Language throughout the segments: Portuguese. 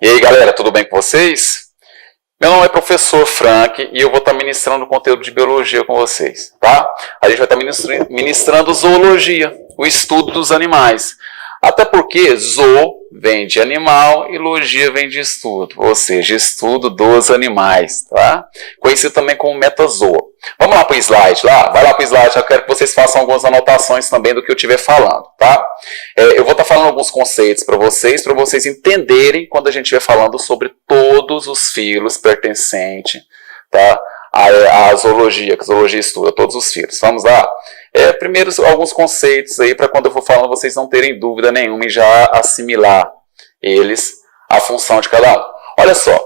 E aí, galera, tudo bem com vocês? Meu nome é professor Frank e eu vou estar ministrando conteúdo de biologia com vocês, tá? A gente vai estar ministrando zoologia, o estudo dos animais. Até porque zoo vem de animal e logia vem de estudo, ou seja, estudo dos animais, tá? Conhecido também como metazoa. Vamos lá para o slide lá? Vai lá para o slide, eu quero que vocês façam algumas anotações também do que eu estiver falando, tá? Eu vou estar falando alguns conceitos para vocês entenderem quando a gente estiver falando sobre todos os filos pertencentes, tá? A zoologia, que a zoologia estuda todos os filos. Vamos lá? Primeiro, alguns conceitos aí para quando eu for falando vocês não terem dúvida nenhuma e já assimilar eles, a função de cada um. Olha só,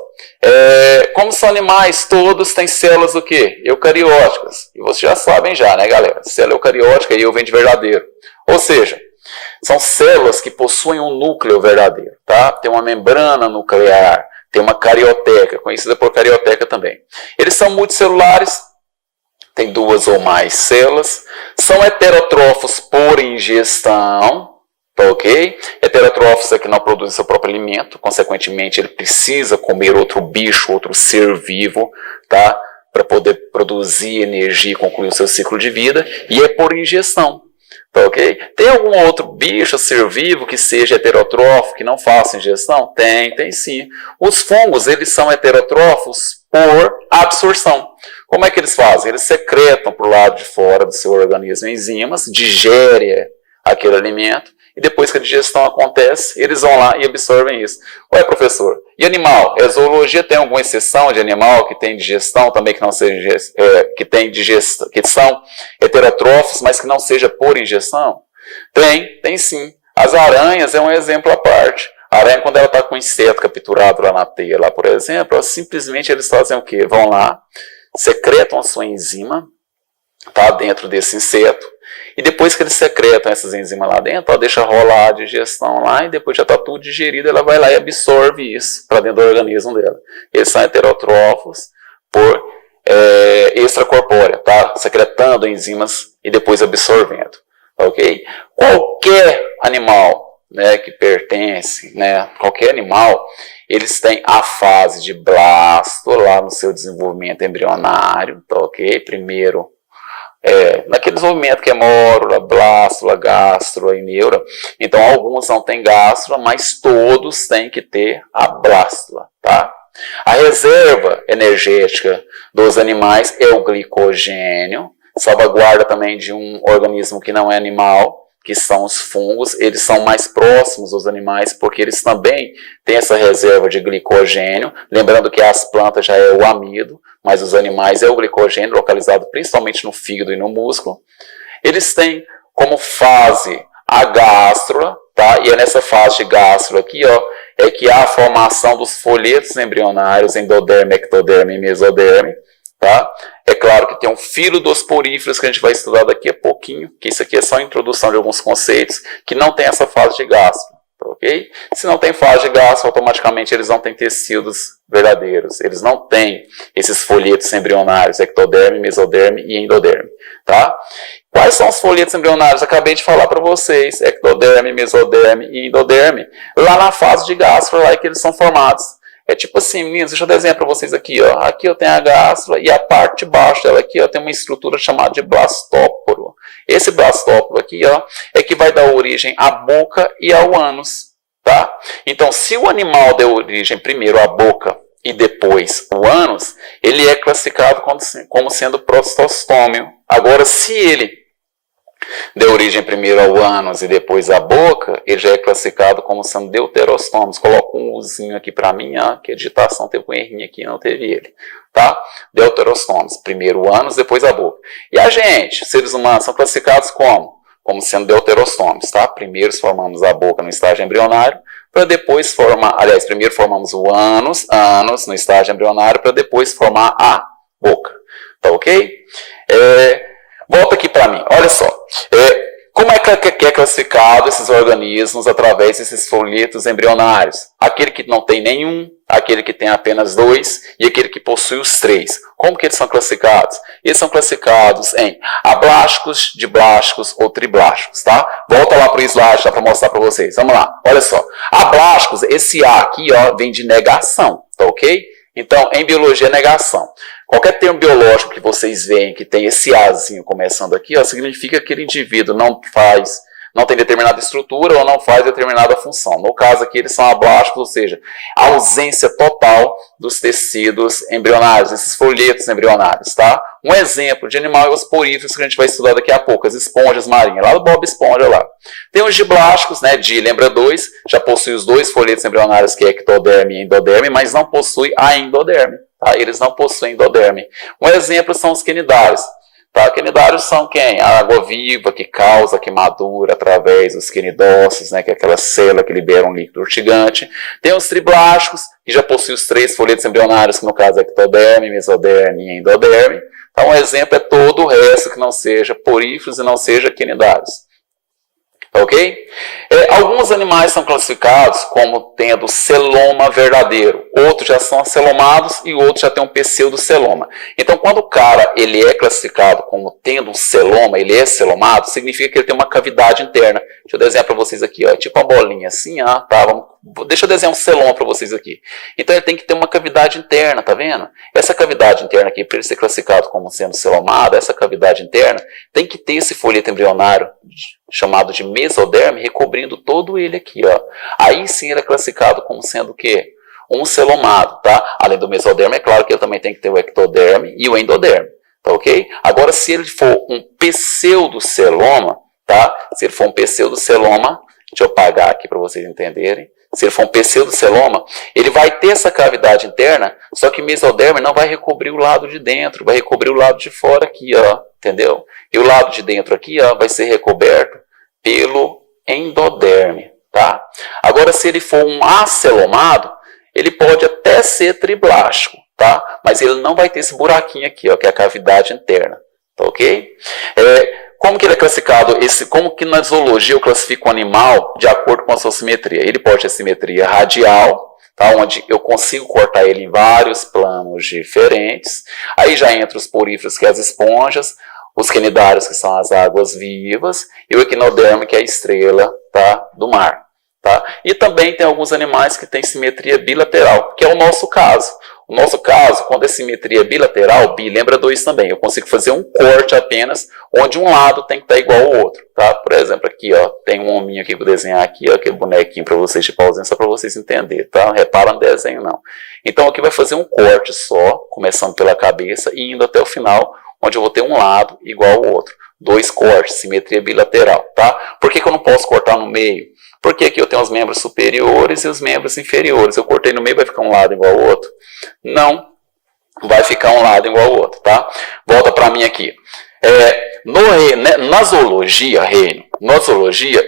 como são animais, todos têm células do quê? Eucarióticas. E vocês já sabem já, né, galera? Célula eucariótica e eu vem de verdadeiro. Ou seja, são células que possuem um núcleo verdadeiro, tá? Tem uma membrana nuclear, tem uma carioteca, conhecida por carioteca também. Eles são multicelulares, tem duas ou mais células, são heterótrofos por ingestão, tá ok? Heterótrofos é que não produzem seu próprio alimento, consequentemente ele precisa comer outro bicho, outro ser vivo, tá? Para poder produzir energia e concluir o seu ciclo de vida, e é por ingestão. Tá ok? Tem algum outro bicho, ser vivo, que seja heterótrofo, que não faça ingestão? Tem sim. Os fungos, eles são heterótrofos por absorção. Como é que eles fazem? Eles secretam para o lado de fora do seu organismo enzimas, digerem aquele alimento, e depois que a digestão acontece, eles vão lá e absorvem isso. Ué, professor, e animal? A zoologia tem alguma exceção de animal que tem digestão também, que não seja, que tem digestão, que são heterótrofos, mas que não seja por ingestão? Tem sim. As aranhas é um exemplo à parte. A aranha, quando ela está com um inseto capturado lá na teia, lá, por exemplo, simplesmente eles fazem o quê? Vão lá, secretam a sua enzima, tá, dentro desse inseto, e depois que eles secretam essas enzimas lá dentro, ela deixa rolar a digestão lá, e depois já está tudo digerido, ela vai lá e absorve isso para dentro do organismo dela. Eles são heterótrofos por extracorpórea, tá? Secretando enzimas e depois absorvendo, ok? Qualquer animal, né, que pertence, né, qualquer animal, eles têm a fase de blasto lá no seu desenvolvimento embrionário, tá ok? Primeiro, naquele desenvolvimento que é mórula, blástula, gástrula e neura. Então, alguns não têm gástrula, mas todos têm que ter a blástula, tá? A reserva energética dos animais é o glicogênio, salvaguarda também de um organismo que não é animal, que são os fungos. Eles são mais próximos dos animais porque eles também têm essa reserva de glicogênio, lembrando que as plantas já é o amido, mas os animais é o glicogênio, localizado principalmente no fígado e no músculo. Eles têm como fase a gástrula, tá? E é nessa fase de gástrula aqui, ó, é que há a formação dos folhetos embrionários, endoderme, ectoderme e mesoderme, tá? É claro que tem um filo dos poríferos que a gente vai estudar daqui a pouquinho, que isso aqui é só a introdução de alguns conceitos, que não tem essa fase de gastro, ok? Se não tem fase de gastro, automaticamente eles não têm tecidos verdadeiros, eles não têm esses folhetos embrionários, ectoderme, mesoderme e endoderme, tá? Quais são os folhetos embrionários? Acabei de falar para vocês, ectoderme, mesoderme e endoderme, lá na fase de gastro, lá é que eles são formados. É tipo assim, meninos, deixa eu desenhar para vocês aqui, ó. Aqui eu tenho a gástrula e a parte de baixo dela aqui, ó, tem uma estrutura chamada de blastóporo. Esse blastóporo aqui, ó, é que vai dar origem à boca e ao ânus, tá? Então, se o animal deu origem primeiro à boca e depois o ânus, ele é classificado como sendo prostostômio. Agora, se ele deu origem primeiro ao ânus e depois à boca, ele já é classificado como sendo deuterostômos. Coloca um uzinho aqui para mim, ó, que a digitação teve um errinho aqui, não teve ele, tá? Deuterostômos, primeiro o ânus, depois a boca. E a gente, seres humanos, são classificados como? Como sendo deuterostômos, tá? Primeiro formamos a boca no estágio embrionário, para depois formar, aliás, primeiro formamos o ânus no estágio embrionário, para depois formar a boca, tá ok? Volta aqui para mim, olha só. Como é que é classificado esses organismos através desses folhetos embrionários? Aquele que não tem nenhum, aquele que tem apenas 2 e aquele que possui os 3. Como que eles são classificados? Eles são classificados em ablásticos, diblásticos ou triblásticos, tá? Volta lá para o slide para mostrar para vocês. Vamos lá, olha só. Ablásticos, esse A aqui ó, vem de negação, tá ok? Então, em biologia, negação. Qualquer termo biológico que vocês veem que tem esse Azinho começando aqui, ó, significa que aquele indivíduo não tem determinada estrutura ou não faz determinada função. No caso aqui, eles são ablásticos, ou seja, a ausência total dos tecidos embrionários, esses folhetos embrionários, tá? Um exemplo de animal é os poríferos, que a gente vai estudar daqui a pouco, as esponjas marinhas, lá do Bob Esponja lá. Tem os diblásticos, né, lembra 2, já possui os 2 folhetos embrionários, que é ectoderme e endoderme, mas não possui a endoderme, tá? Eles não possuem endoderme. Um exemplo são os quinidários. Tá? Quinidários são quem? A água-viva que causa queimadura através dos quinidócitos, né? Que é aquela célula que libera um líquido urtigante. Tem os triblásticos, que já possuem os 3 folhetos embrionários, que no caso é ectoderme, mesoderme e endoderme. Então, um exemplo é todo o resto que não seja poríferos e não seja quinidários. Ok? Alguns animais são classificados como tendo celoma verdadeiro. Outros já são acelomados e outros já têm um pseudoceloma. Então, quando o cara ele é classificado como tendo um celoma, ele é celomado, significa que ele tem uma cavidade interna. Deixa eu desenhar para vocês aqui, ó, tipo uma bolinha assim, ó, tá? Deixa eu desenhar um celoma para vocês aqui. Então, ele tem que ter uma cavidade interna, tá vendo? Essa cavidade interna aqui, para ele ser classificado como sendo celomado, essa cavidade interna tem que ter esse folheto embrionário chamado de mesoderme, recobrindo todo ele aqui, ó. Aí sim ele é classificado como sendo o quê? Um celomado, tá? Além do mesoderme, é claro que ele também tem que ter o ectoderme e o endoderme, tá ok? Agora, se ele for um pseudoceloma, tá? Se ele for um pseudoceloma, deixa eu apagar aqui para vocês entenderem. Se ele for um pseudoceloma, ele vai ter essa cavidade interna, só que o mesoderme não vai recobrir o lado de dentro, vai recobrir o lado de fora aqui, ó, entendeu? E o lado de dentro aqui, ó, vai ser recoberto pelo endoderme, tá? Agora, se ele for um acelomado, ele pode até ser triblástico, tá? Mas ele não vai ter esse buraquinho aqui, ó, que é a cavidade interna, tá ok? Como que ele é classificado? Como que na zoologia eu classifico um animal de acordo com a sua simetria? Ele pode ter simetria radial, tá? Onde eu consigo cortar ele em vários planos diferentes. Aí já entra os poríferos, que é as esponjas, os quinidários, que são as águas vivas, e o equinoderme, que é a estrela, tá? Do mar. Tá? E também tem alguns animais que têm simetria bilateral, que é o nosso caso. O nosso caso, quando é simetria bilateral, lembra 2 também. Eu consigo fazer um corte apenas, onde um lado tem que estar igual ao outro. Tá? Por exemplo, aqui, ó, tem um hominho aqui que eu vou desenhar aqui, ó, aquele bonequinho para vocês de pauzinho, só para vocês entenderem. Tá? Não repara no desenho, não. Então aqui vai fazer um corte só, começando pela cabeça e indo até o final, onde eu vou ter um lado igual ao outro. 2 cortes, simetria bilateral. Tá? Por que eu não posso cortar no meio? Porque aqui eu tenho os membros superiores e os membros inferiores. Eu cortei no meio, vai ficar um lado igual ao outro? Não, vai ficar um lado igual ao outro, tá? Volta para mim aqui. Na zoologia,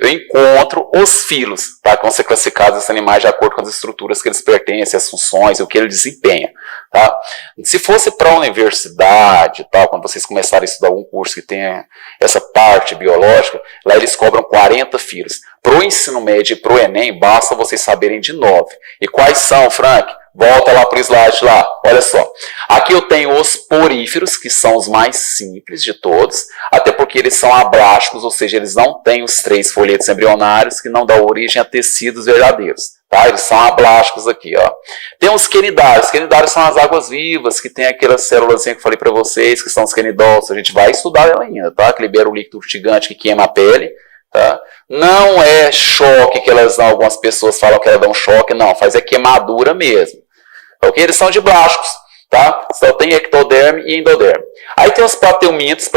eu encontro os filos, tá? Que vão ser classificados esses animais de acordo com as estruturas que eles pertencem, as funções, o que eles desempenham, tá? Se fosse para a universidade, tá? Quando vocês começarem a estudar algum curso que tenha essa parte biológica, lá eles cobram 40 filos. Para o ensino médio e para o Enem, basta vocês saberem de 9. E quais são, Frank? Volta lá para o slide lá, olha só. Aqui eu tenho os poríferos, que são os mais simples de todos, até porque eles são ablásticos, ou seja, eles não têm os 3 folhetos embrionários que não dão origem a tecidos verdadeiros. Tá? Eles são ablásticos aqui, ó. Tem os quinidários. Os quinidários são as águas vivas, que tem aquelas células que eu falei para vocês, que são os quinidócitos. A gente vai estudar ela ainda, tá? Que libera o líquido urtigante que queima a pele. Tá? Não é choque que elas dão, algumas pessoas falam que elas dão choque, não, faz queimadura mesmo. Ok? Eles são diblásticos, tá? Só tem ectoderme e endoderme. Aí tem os plateumintos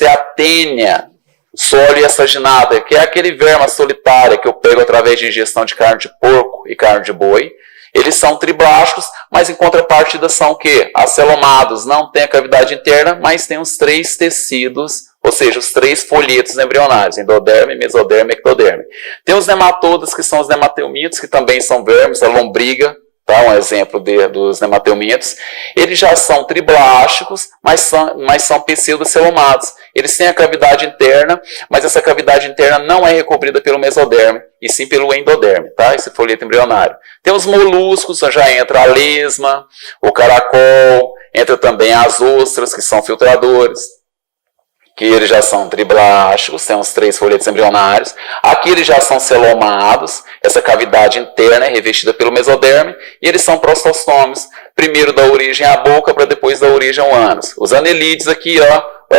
é a tênia, soliasaginata, que é aquele verma solitária que eu pego através de ingestão de carne de porco e carne de boi. Eles são triblásticos, mas em contrapartida são o quê? Acelomados, não tem a cavidade interna, mas tem os 3 tecidos, ou seja, os 3 folhetos embrionários, endoderme, mesoderme e ectoderme. Tem os nematodas, que são os nemateumitos, que também são vermes, a lombriga, tá? Um exemplo dos nemateumintos, eles já são triblásticos, mas são pseudocelomados. Eles têm a cavidade interna, mas essa cavidade interna não é recobrida pelo mesoderme, e sim pelo endoderme, tá? Esse folheto embrionário. Tem os moluscos, já entra a lesma, o caracol, entra também as ostras, que são filtradores, que eles já são triblásticos, tem os 3 folhetos embrionários. Aqui eles já são celomados, essa cavidade interna é revestida pelo mesoderme, e eles são prostostômios, primeiro da origem à boca, para depois da origem ao ânus. Os anelídeos aqui,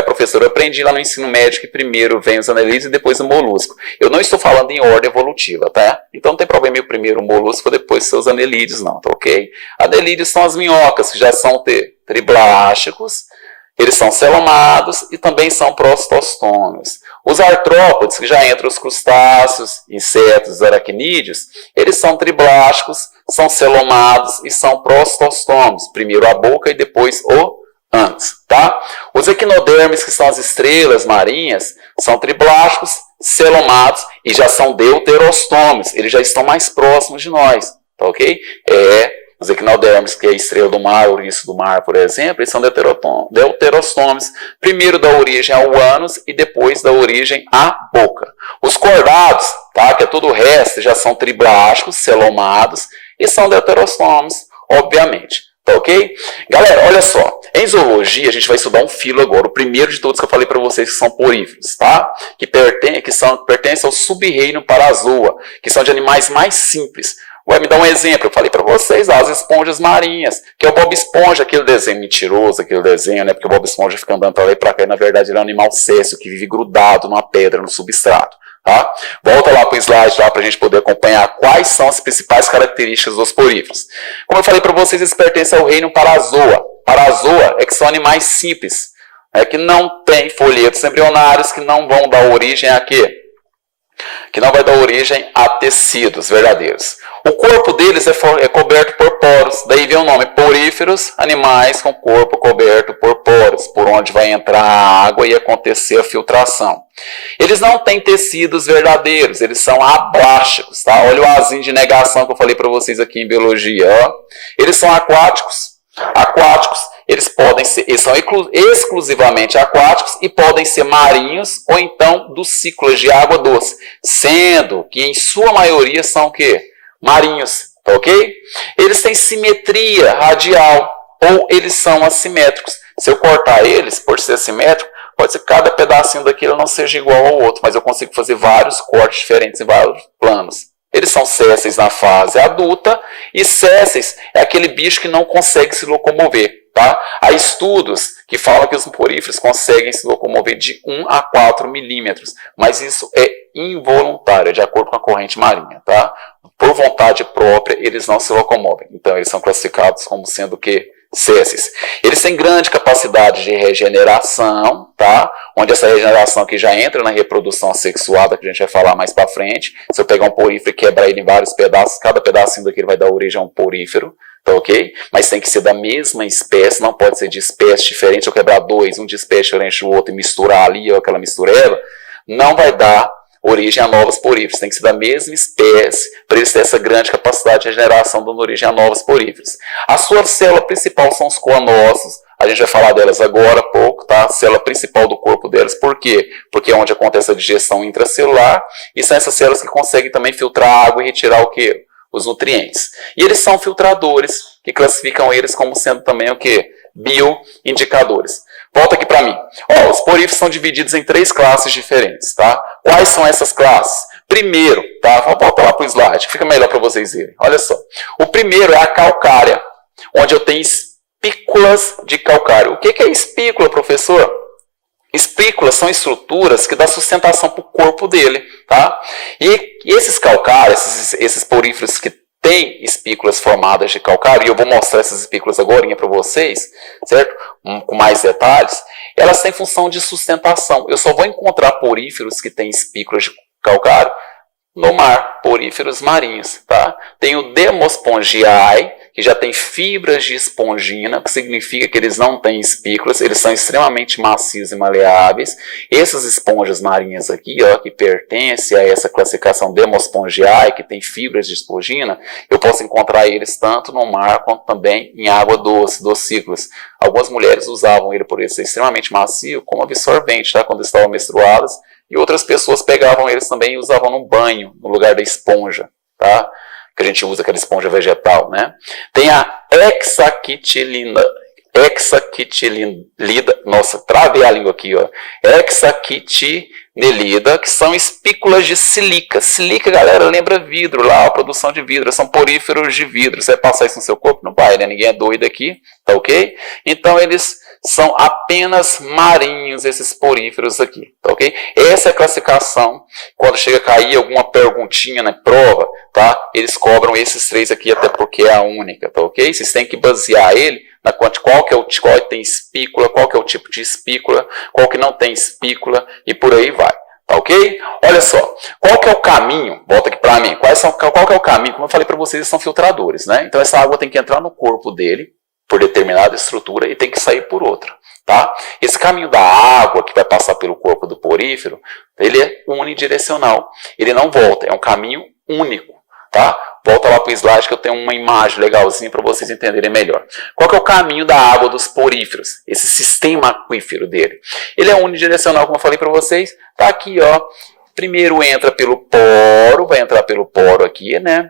professor, eu aprendi lá no ensino médio que primeiro vem os anelídeos e depois o molusco. Eu não estou falando em ordem evolutiva, tá? Então não tem problema ir primeiro o molusco, depois seus anelídeos, não, tá ok? Anelídeos são as minhocas, que já são triblásticos, eles são celomados e também são prostostômios. Os artrópodes, que já entram os crustáceos, insetos, aracnídeos, eles são triblásticos, são celomados e são prostostômios. Primeiro a boca e depois o ânus, tá? Os equinodermes, que são as estrelas marinhas, são triblásticos, celomados e já são deuterostômios. Eles já estão mais próximos de nós, tá ok? Os equinodermes, que é a estrela do mar, o ouriço do mar, por exemplo, eles são deuterostômios, primeiro da origem ao ânus e depois da origem à boca. Os cordados, tá, que é tudo o resto, já são triblásticos, celomados e são deuterostômios, obviamente. Tá ok? Galera, olha só, em zoologia a gente vai estudar um filo agora, o primeiro de todos que eu falei para vocês que são poríferos, tá? Que pertencem ao sub-reino Parazoa, que são de animais mais simples. Vai me dar um exemplo, eu falei para vocês, as esponjas marinhas, que é o Bob Esponja, aquele desenho mentiroso, aquele desenho, né? Porque o Bob Esponja fica andando para lá e para cá, e na verdade ele é um animal césseo que vive grudado numa pedra, no substrato. Tá? Volta lá para o slide para a gente poder acompanhar quais são as principais características dos poríferos. Como eu falei para vocês, eles pertencem ao reino Parazoa. Parazoa é que são animais simples, que não têm folhetos embrionários, que não vão dar origem a quê? Que não vai dar origem a tecidos verdadeiros. O corpo deles é coberto por poros, daí vem o nome poríferos, animais com corpo coberto por poros, por onde vai entrar a água e acontecer a filtração. Eles não têm tecidos verdadeiros, eles são ablásticos, tá? Olha o azinho de negação que eu falei para vocês aqui em biologia, ó. Eles são aquáticos, eles são exclusivamente aquáticos e podem ser marinhos ou então dos ciclos de água doce, sendo que em sua maioria são o quê? Marinhos, tá ok? Eles têm simetria radial ou eles são assimétricos. Se eu cortar eles, por ser assimétrico, pode ser que cada pedacinho daquilo não seja igual ao outro, mas eu consigo fazer vários cortes diferentes em vários planos. Eles são sésseis na fase adulta e sésseis é aquele bicho que não consegue se locomover. Tá? Há estudos que falam que os poríferos conseguem se locomover de 1 a 4 milímetros, mas isso é involuntário, de acordo com a corrente marinha. Tá? Por vontade própria, eles não se locomovem. Então, eles são classificados como sendo o quê? Sésseis. Eles têm grande capacidade de regeneração, tá? Onde essa regeneração aqui já entra na reprodução assexuada, que a gente vai falar mais para frente. Se eu pegar um porífero e quebrar ele em vários pedaços, cada pedacinho daquele vai dar origem a um porífero. Tá ok? Mas tem que ser da mesma espécie, não pode ser de espécie diferente. Se eu quebrar dois, um de espécie diferente do outro e misturar ali, ou aquela mistureba, não vai dar origem a novos poríferos. Tem que ser da mesma espécie para eles terem essa grande capacidade de regeneração, dando origem a novos poríferos. A sua célula principal são os coanócitos. A gente vai falar delas agora há pouco, tá? A célula principal do corpo delas. Por quê? Porque é onde acontece a digestão intracelular e são essas células que conseguem também filtrar água e retirar o quê? Os nutrientes. E eles são filtradores, que classificam eles como sendo também o quê? Bioindicadores. Volta aqui para mim. Os poríferos são divididos em 3 classes diferentes, tá? Quais são essas classes? Primeiro, tá? Vamos voltar lá para o slide, que fica melhor para vocês verem. Olha só. O primeiro é a calcária, onde eu tenho espículas de calcário. O que é espícula, professor? Espículas são estruturas que dão sustentação para o corpo dele, tá? E esses calcários, esses poríferos que têm espículas formadas de calcário, e eu vou mostrar essas espículas agora para vocês, certo? Com mais detalhes, elas têm função de sustentação. Eu só vou encontrar poríferos que têm espículas de calcário no mar, poríferos marinhos, tá? Tem o Demospongiae, que já tem fibras de espongina, que significa que eles não têm espículas, eles são extremamente macios e maleáveis. Essas esponjas marinhas aqui, ó, que pertencem a essa classificação Demospongiae, que tem fibras de espongina, eu posso encontrar eles tanto no mar quanto também em água doce, docícolas. Algumas mulheres usavam ele por ele ser extremamente macio como absorvente, tá? Quando estavam menstruadas, e outras pessoas pegavam eles também e usavam no banho, no lugar da esponja, tá? Que a gente usa aquela esponja vegetal, né? Tem a hexaquitilina, nossa, travei a língua aqui, ó. Hexaquitinelida, que são espículas de silica. Silica, galera, lembra vidro lá, a produção de vidro, são poríferos de vidro. Você vai passar isso no seu corpo? Não vai, né? Ninguém é doido aqui, tá ok? Então, eles são apenas marinhos, esses poríferos aqui, tá ok? Essa é a classificação, quando chega a cair alguma perguntinha na prova, tá? Eles cobram esses 3 aqui, até porque é a única, tá ok? Vocês têm que basear ele na qual que tem espícula, qual que é o tipo de espícula, qual que não tem espícula, e por aí vai. Tá ok? Olha só, qual que é o caminho? Volta aqui para mim. Qual que é o caminho? Como eu falei para vocês, eles são filtradores, né? Então essa água tem que entrar no corpo dele, por determinada estrutura, e tem que sair por outra, tá? Esse caminho da água que vai passar pelo corpo do porífero, ele é unidirecional. Ele não volta, é um caminho único, tá? Volta lá para o slide que eu tenho uma imagem legalzinha para vocês entenderem melhor. Qual que é o caminho da água dos poríferos? Esse sistema aquífero dele. Ele é unidirecional, como eu falei para vocês. Tá aqui, ó. Primeiro entra pelo poro, vai entrar pelo poro aqui, né?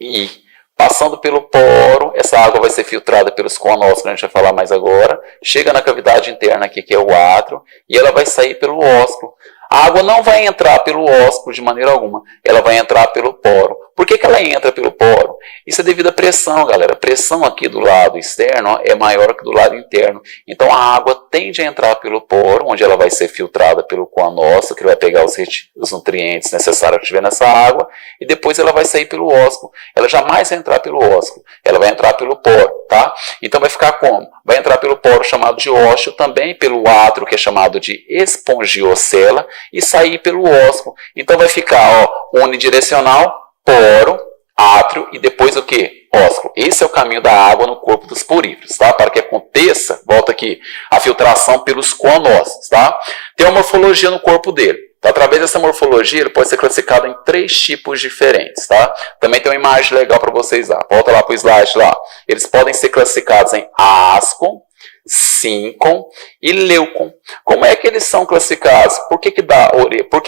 E passando pelo poro, essa água vai ser filtrada pelos coanócitos, que a gente vai falar mais agora. Chega na cavidade interna aqui, que é o átrio, e ela vai sair pelo ósculo. A água não vai entrar pelo ósculo de maneira alguma, ela vai entrar pelo poro. Por que ela entra pelo poro? Isso é devido à pressão, galera. A pressão aqui do lado externo, ó, é maior que do lado interno. Então a água tende a entrar pelo poro, onde ela vai ser filtrada pelo coanócito, que vai pegar os nutrientes necessários que tiver nessa água, e depois ela vai sair pelo ósculo. Ela jamais vai entrar pelo ósculo, ela vai entrar pelo poro, tá? Então vai ficar como? Vai entrar pelo poro chamado de ósseo, também pelo átrio, que é chamado de espongiocela, e sair pelo ósculo. Então vai ficar, ó, unidirecional, poro, átrio e depois o que? Ósculo. Esse é o caminho da água no corpo dos poríferos, tá? Para que aconteça, volta aqui, a filtração pelos coanócitos, tá? Tem uma morfologia no corpo dele. Tá? Através dessa morfologia, ele pode ser classificado em 3 tipos diferentes, tá? Também tem uma imagem legal para vocês lá. Volta lá para o slide lá. Eles podem ser classificados em ascon, síncon e leucon. Como é que eles são classificados? Por que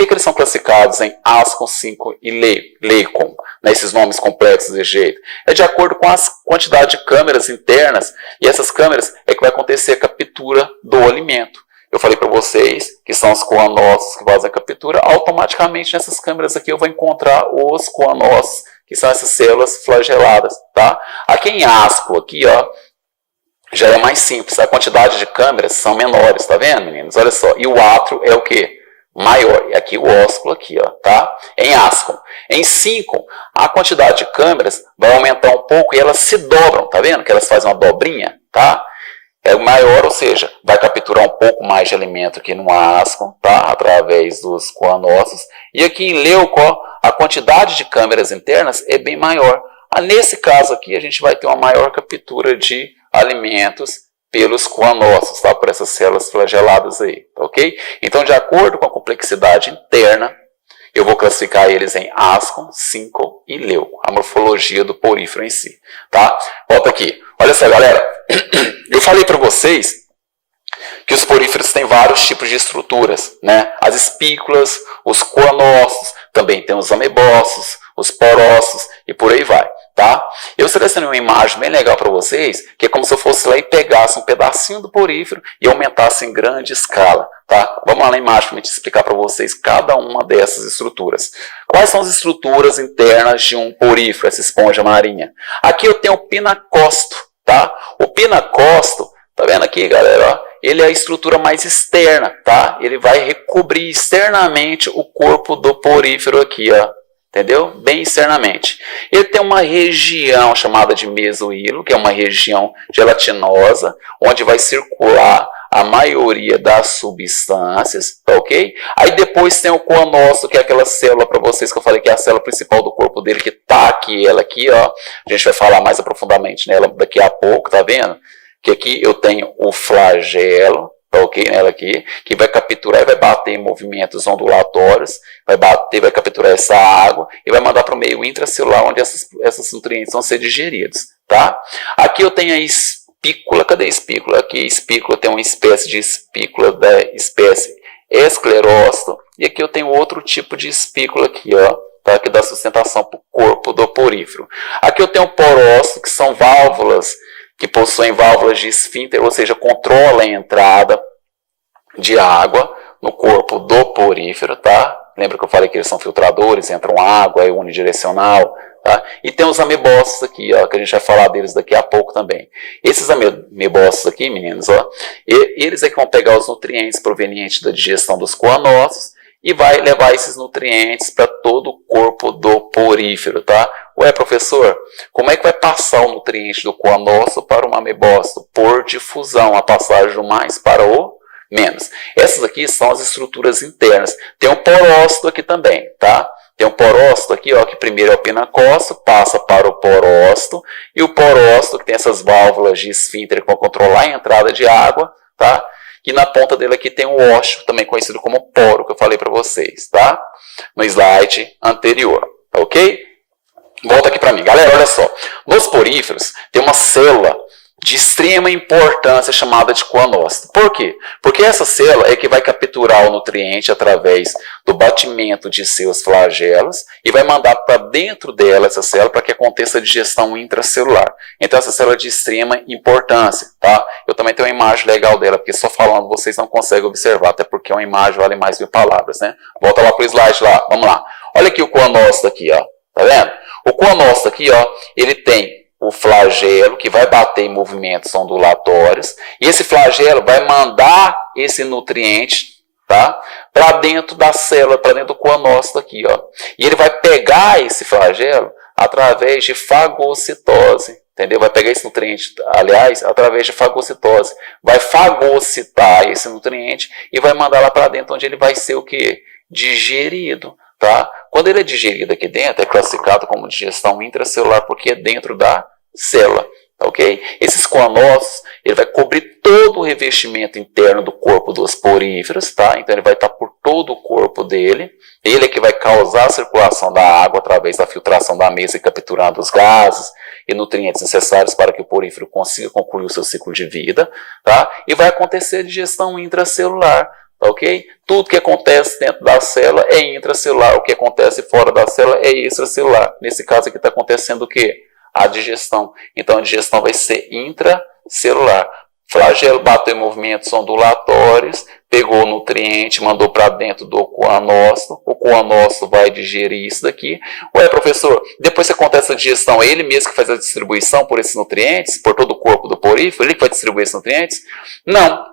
eles são classificados em ascon, síncon e leucon? Né, esses nomes complexos desse jeito? É de acordo com a quantidade de câmeras internas, e essas câmeras é que vai acontecer a captura do alimento. Eu falei para vocês que são os coanócitos que fazem a captura. Automaticamente nessas câmeras aqui eu vou encontrar os coanócitos, que são essas células flageladas, tá? Aqui em asco, aqui, ó, já é mais simples, a quantidade de câmeras são menores, tá vendo, meninos? Olha só, e o átrio é o quê? Maior, e aqui o ósculo aqui, ó, tá? Em ascon. Em síncon, a quantidade de câmeras vai aumentar um pouco e elas se dobram, tá vendo? Que elas fazem uma dobrinha, tá? É maior, ou seja, vai capturar um pouco mais de alimento aqui no ascon, tá? Através dos coanócitos. E aqui em leuco, ó, a quantidade de câmeras internas é bem maior. Nesse caso aqui, a gente vai ter uma maior captura de alimentos pelos coanócitos, tá? Por essas células flageladas aí, tá ok? Então, de acordo com a complexidade interna, eu vou classificar eles em ascon, síncon e leuco, a morfologia do porífero em si, tá? Volta aqui. Olha só, galera, eu falei para vocês que os poríferos têm vários tipos de estruturas, né? As espículas, os coanócitos, também tem os amebócitos, os porócitos e por aí vai, tá? Eu selecionei uma imagem bem legal para vocês, que é como se eu fosse lá e pegasse um pedacinho do porífero e aumentasse em grande escala, tá? Vamos lá na imagem para eu te explicar para vocês cada uma dessas estruturas. Quais são as estruturas internas de um porífero, essa esponja marinha? Aqui eu tenho o pinacosto, tá? O pinacosto, tá vendo aqui, galera, ó? Ele é a estrutura mais externa, tá? Ele vai recobrir externamente o corpo do porífero aqui, ó. Entendeu? Bem externamente. Ele tem uma região chamada de mesohilo, que é uma região gelatinosa, onde vai circular a maioria das substâncias, tá ok? Aí depois tem o coanócito, que é aquela célula para vocês que eu falei que é a célula principal do corpo dele, que tá aqui, ela aqui, ó. A gente vai falar mais aprofundadamente nela daqui a pouco, tá vendo? Que aqui eu tenho o flagelo, tá ok? Nela aqui, que vai capturar e vai bater em movimentos ondulatórios, vai bater, vai capturar essa água e vai mandar para o meio intracelular, onde esses nutrientes vão ser digeridos, tá? Aqui eu tenho a espícula, cadê a espícula? Aqui a espícula tem uma espécie de espícula da espécie esclerócito, e aqui eu tenho outro tipo de espícula aqui, ó, tá? Que dá sustentação para o corpo do porífero. Aqui eu tenho o porócito, que são válvulas que possuem válvulas de esfíncter, ou seja, controla a entrada de água no corpo do porífero, tá? Lembra que eu falei que eles são filtradores, entram água, é unidirecional, tá? E tem os amebócitos aqui, ó, que a gente vai falar deles daqui a pouco também. Esses amebócitos aqui, meninos, ó, eles é que vão pegar os nutrientes provenientes da digestão dos coanócitos e vai levar esses nutrientes para todo o corpo do porífero, tá? Ué, professor, como é que vai passar o nutriente do coanócito para o amebócito? Por difusão, a passagem do mais para o menos. Essas aqui são as estruturas internas. Tem um porócito aqui também, tá? Tem um porócito aqui, ó, que primeiro é o pinacócito, passa para o porócito, e o porócito, que tem essas válvulas de esfíncter que vão controlar a entrada de água, tá? E na ponta dele aqui tem o ósseo, também conhecido como poro, que eu falei para vocês, tá? No slide anterior, ok? Volta aqui para mim. Galera, olha só. Nos poríferos tem uma célula de extrema importância chamada de coanócito. Por quê? Porque essa célula é que vai capturar o nutriente através do batimento de seus flagelos e vai mandar para dentro dela essa célula para que aconteça a digestão intracelular. Então essa célula é de extrema importância, tá? Eu também tenho uma imagem legal dela, porque só falando vocês não conseguem observar, até porque uma imagem vale mais mil palavras, né? Volta lá para o slide lá, vamos lá. Olha aqui o coanócito aqui, ó. Tá vendo? O coanócito aqui, ó, ele tem o flagelo, que vai bater em movimentos ondulatórios, e esse flagelo vai mandar esse nutriente, tá, para dentro da célula, para dentro do coanócito aqui, ó. E ele vai pegar esse flagelo através de fagocitose, entendeu? Vai pegar esse nutriente, aliás, através de fagocitose. Vai fagocitar esse nutriente e vai mandar lá para dentro, onde ele vai ser o quê? Digerido, tá? Quando ele é digerido aqui dentro, é classificado como digestão intracelular, porque é dentro da célula, ok? Esses coanócitos, ele vai cobrir todo o revestimento interno do corpo dos poríferos, tá? Então ele vai estar por todo o corpo dele. Ele é que vai causar a circulação da água através da filtração da mesa e capturando os gases e nutrientes necessários para que o porífero consiga concluir o seu ciclo de vida, tá? E vai acontecer a digestão intracelular. Ok? Tudo que acontece dentro da célula é intracelular, o que acontece fora da célula é extracelular. Nesse caso aqui está acontecendo o quê? A digestão. Então a digestão vai ser intracelular. Flagelo bateu em movimentos ondulatórios, pegou o nutriente, mandou para dentro do coanócito, o coanócito vai digerir isso daqui. Ué, professor, depois que acontece a digestão, é ele mesmo que faz a distribuição por esses nutrientes, por todo o corpo do porífero, ele que vai distribuir esses nutrientes? Não.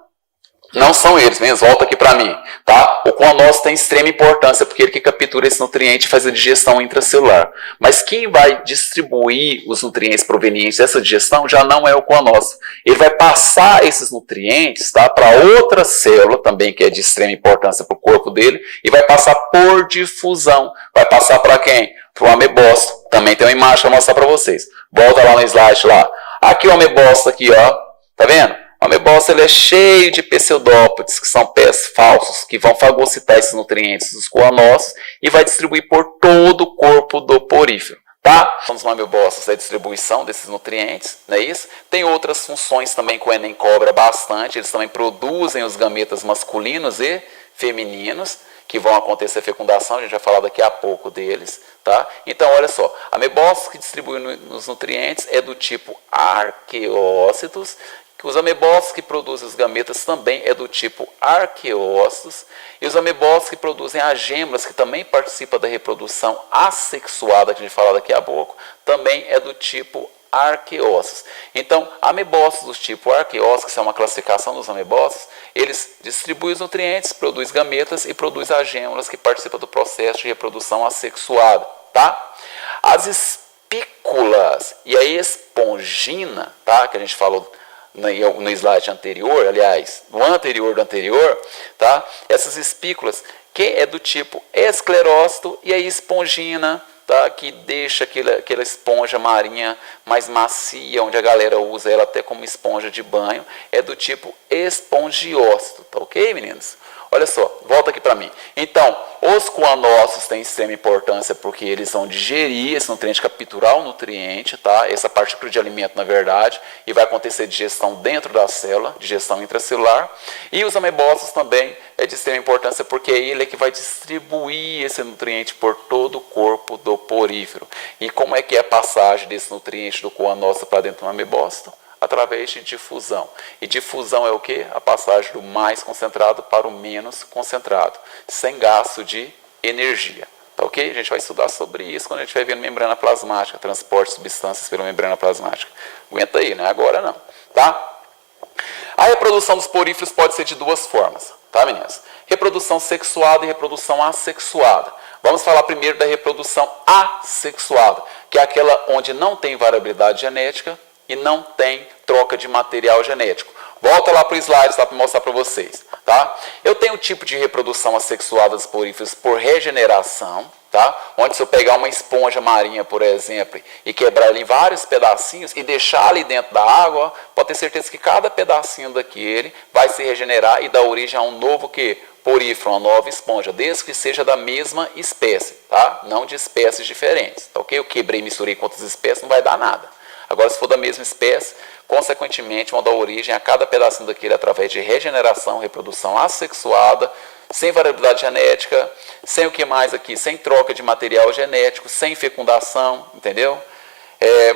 Não são eles, mesmo, volta aqui para mim, tá? O coanócito tem extrema importância, porque ele que captura esse nutriente e faz a digestão intracelular. Mas quem vai distribuir os nutrientes provenientes dessa digestão já não é o coanócito. Ele vai passar esses nutrientes, tá, para outra célula, também que é de extrema importância para o corpo dele, e vai passar por difusão. Vai passar para quem? Para o amebócito. Também tem uma imagem para mostrar para vocês. Volta lá no slide lá. Aqui o amebócito aqui, ó. Tá vendo? O amebócito ele é cheio de pseudópodes, que são pés falsos, que vão fagocitar esses nutrientes dos coanócitos e vai distribuir por todo o corpo do porífero, tá? Os amebócitos é a distribuição desses nutrientes, não é isso? Tem outras funções também que o Enem cobra bastante, eles também produzem os gametas masculinos e femininos, que vão acontecer a fecundação, a gente vai falar daqui a pouco deles, tá? Então, olha só, amebócitos que distribuem os nutrientes é do tipo arqueócitos, que os amebócitos que produzem os gametas também é do tipo arqueócitos, e os amebócitos que produzem as gêmeas, que também participam da reprodução assexuada, que a gente vai falar daqui a pouco, também é do tipo arqueócitos. Então, amebócitos do tipo arqueócitos, que são uma classificação dos amebócitos, eles distribuem os nutrientes, produzem gametas e produzem as gêmeas que participam do processo de reprodução assexuada, tá? As espículas e a espongina, tá, que a gente falou no slide anterior, aliás, no anterior do anterior, tá? Essas espículas, que é do tipo esclerócito e a espongina, tá? Que deixa aquela esponja marinha mais macia, onde a galera usa ela até como esponja de banho, é do tipo espongiócito, tá ok, meninos? Olha só, volta aqui para mim. Então, os coanócitos têm extrema importância porque eles vão digerir esse nutriente, capturar o nutriente, tá? Essa partícula de alimento, na verdade, e vai acontecer digestão dentro da célula, digestão intracelular. E os amebócitos também é de extrema importância porque ele é que vai distribuir esse nutriente por todo o corpo do porífero. E como é que é a passagem desse nutriente do coanócito para dentro do amebócito? Através de difusão. E difusão é o que? A passagem do mais concentrado para o menos concentrado, sem gasto de energia. Tá ok? A gente vai estudar sobre isso quando a gente vai ver membrana plasmática, transporte de substâncias pela membrana plasmática. Aguenta aí, não é agora não. Tá? A reprodução dos poríferos pode ser de duas formas, tá, meninas? Reprodução sexuada e reprodução assexuada. Vamos falar primeiro da reprodução assexuada, que é aquela onde não tem variabilidade genética e não tem troca de material genético. Volta lá para o slide para mostrar para vocês. Tá? Eu tenho um tipo de reprodução assexuada dos poríferos por regeneração, tá? Onde se eu pegar uma esponja marinha, por exemplo, e quebrar ali vários pedacinhos e deixar ali dentro da água, pode ter certeza que cada pedacinho daquele vai se regenerar e dar origem a um novo que? Porífero, uma nova esponja, desde que seja da mesma espécie, tá? Não de espécies diferentes. Tá, ok? Eu quebrei e misturei com outras espécies, não vai dar nada. Agora, se for da mesma espécie, consequentemente, vão dar origem a cada pedacinho daquele através de regeneração, reprodução assexuada, sem variabilidade genética, sem o que mais aqui? Sem troca de material genético, sem fecundação, entendeu?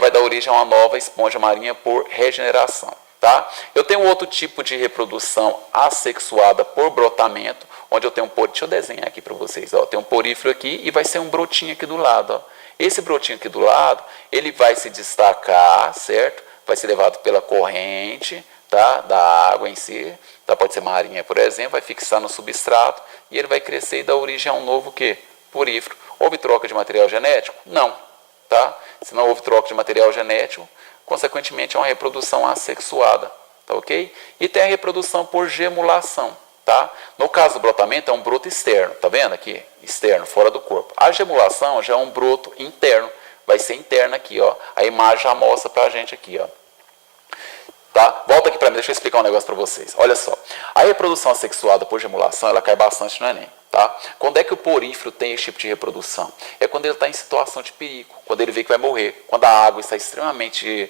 Vai dar origem a uma nova esponja marinha por regeneração. Tá? Eu tenho outro tipo de reprodução assexuada por brotamento, onde eu tenho deixa eu desenhar aqui para vocês, ó, tem um porífero aqui e vai ser um brotinho aqui do lado, ó. Esse brotinho aqui do lado, ele vai se destacar, certo? Vai ser levado pela corrente, tá? Da água em si, tá? Pode ser marinha, por exemplo, vai fixar no substrato e ele vai crescer e dar origem a um novo quê? Porífero. Houve troca de material genético? Não, tá? Se não houve troca de material genético, consequentemente é uma reprodução assexuada, tá ok? E tem a reprodução por gemulação. Tá? No caso do brotamento é um broto externo, tá vendo aqui? Externo, fora do corpo. A gemulação já é um broto interno, vai ser interno aqui, ó. A imagem já mostra pra gente aqui, ó. Tá? Volta aqui para mim, deixa eu explicar um negócio para vocês. Olha só, a reprodução assexuada por gemulação, ela cai bastante no Enem. Tá? Quando é que o porífero tem esse tipo de reprodução? É quando ele está em situação de perigo, quando ele vê que vai morrer, quando a água está extremamente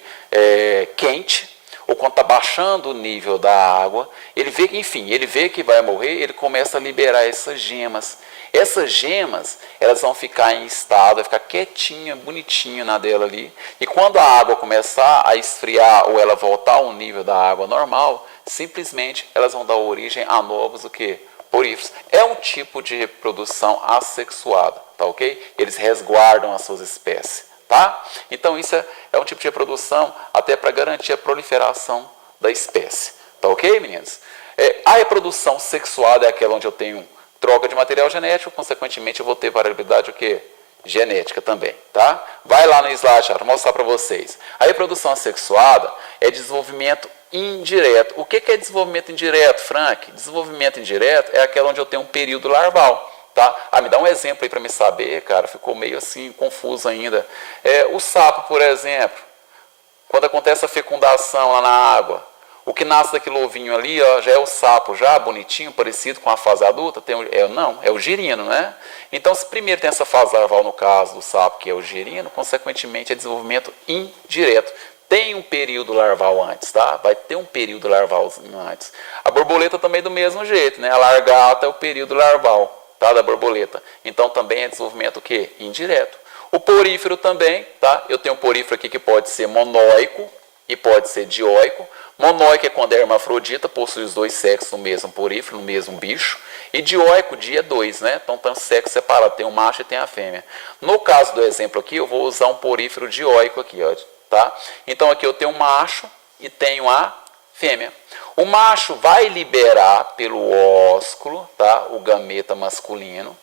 quente, ou quando está baixando o nível da água, ele vê que, enfim, ele vê que vai morrer, ele começa a liberar essas gemas. Essas gemas, elas vão ficar em estado, vai ficar quietinha, bonitinha na dela ali. E quando a água começar a esfriar ou ela voltar ao nível da água normal, simplesmente elas vão dar origem a novos o quê? Poríferos. É um tipo de reprodução assexuada, tá ok? Eles resguardam as suas espécies. Tá? Então isso é um tipo de reprodução até para garantir a proliferação da espécie. Tá ok, meninas? A reprodução sexuada é aquela onde eu tenho troca de material genético, consequentemente eu vou ter variabilidade o quê? Genética também. Tá? Vai lá no slide para mostrar para vocês. A reprodução assexuada é desenvolvimento indireto. O que é desenvolvimento indireto, Frank? Desenvolvimento indireto é aquela onde eu tenho um período larval. Tá? Me dá um exemplo aí para me saber, cara, ficou meio assim, confuso ainda. O sapo, por exemplo, quando acontece a fecundação lá na água, o que nasce daquele ovinho ali, ó, já é o sapo, já bonitinho, parecido com a fase adulta? Não, é o girino, né? Então, se primeiro tem essa fase larval no caso do sapo, que é o girino, consequentemente é desenvolvimento indireto. Tem um período larval antes, tá? Vai ter um período larval antes. A borboleta também é do mesmo jeito, né? A largata é o período larval. Tá, da borboleta. Então também é desenvolvimento o quê? Indireto. O porífero também, tá? Eu tenho um porífero aqui que pode ser monóico e pode ser dioico. Monóico é quando é hermafrodita, possui os dois sexos no mesmo porífero, no mesmo bicho. E dioico, dia é dois, né? Então tem sexo separado, tem o macho e tem a fêmea. No caso do exemplo aqui, eu vou usar um porífero dioico aqui, ó, tá? Então aqui eu tenho um macho e tenho a fêmea. O macho vai liberar pelo ósculo, tá? O gameta masculino,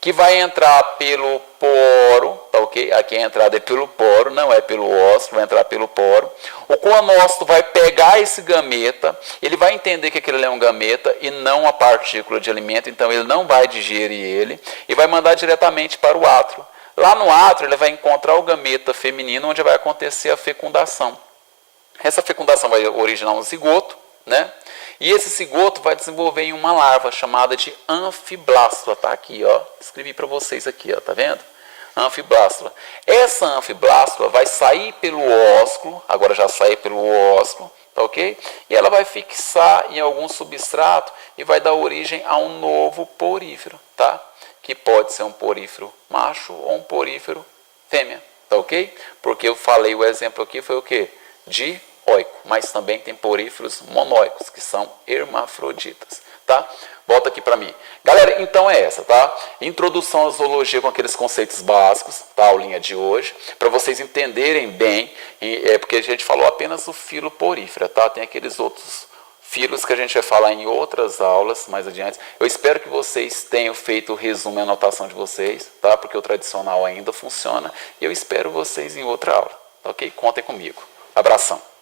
que vai entrar pelo poro, tá ok? ok? Aqui a entrada é pelo poro, não é pelo ósculo, vai entrar pelo poro. O coanócito vai pegar esse gameta, ele vai entender que aquilo é um gameta e não uma partícula de alimento, então ele não vai digerir ele e vai mandar diretamente para o átrio. Lá no átrio ele vai encontrar o gameta feminino, onde vai acontecer a fecundação. Essa fecundação vai originar um zigoto, né? E esse cigoto vai desenvolver em uma larva chamada de anfiblástula, tá aqui, ó. Escrevi para vocês aqui, ó, tá vendo? Anfiblástula. Essa anfiblástula vai sair pelo ósculo, agora já saiu pelo ósculo, tá ok? E ela vai fixar em algum substrato e vai dar origem a um novo porífero, tá? Que pode ser um porífero macho ou um porífero fêmea, tá ok? Porque eu falei, o exemplo aqui foi o quê? Dioico, mas também tem poríferos monóicos, que são hermafroditas, tá? Volta aqui para mim. Galera, então é essa, tá? Introdução à zoologia com aqueles conceitos básicos, tá? A aulinha de hoje, para vocês entenderem bem, porque a gente falou apenas o filo porífera, tá? Tem aqueles outros filos que a gente vai falar em outras aulas mais adiante. Eu espero que vocês tenham feito o resumo e anotação de vocês, tá? Porque o tradicional ainda funciona. E eu espero vocês em outra aula, tá ok? Contem comigo. Abração.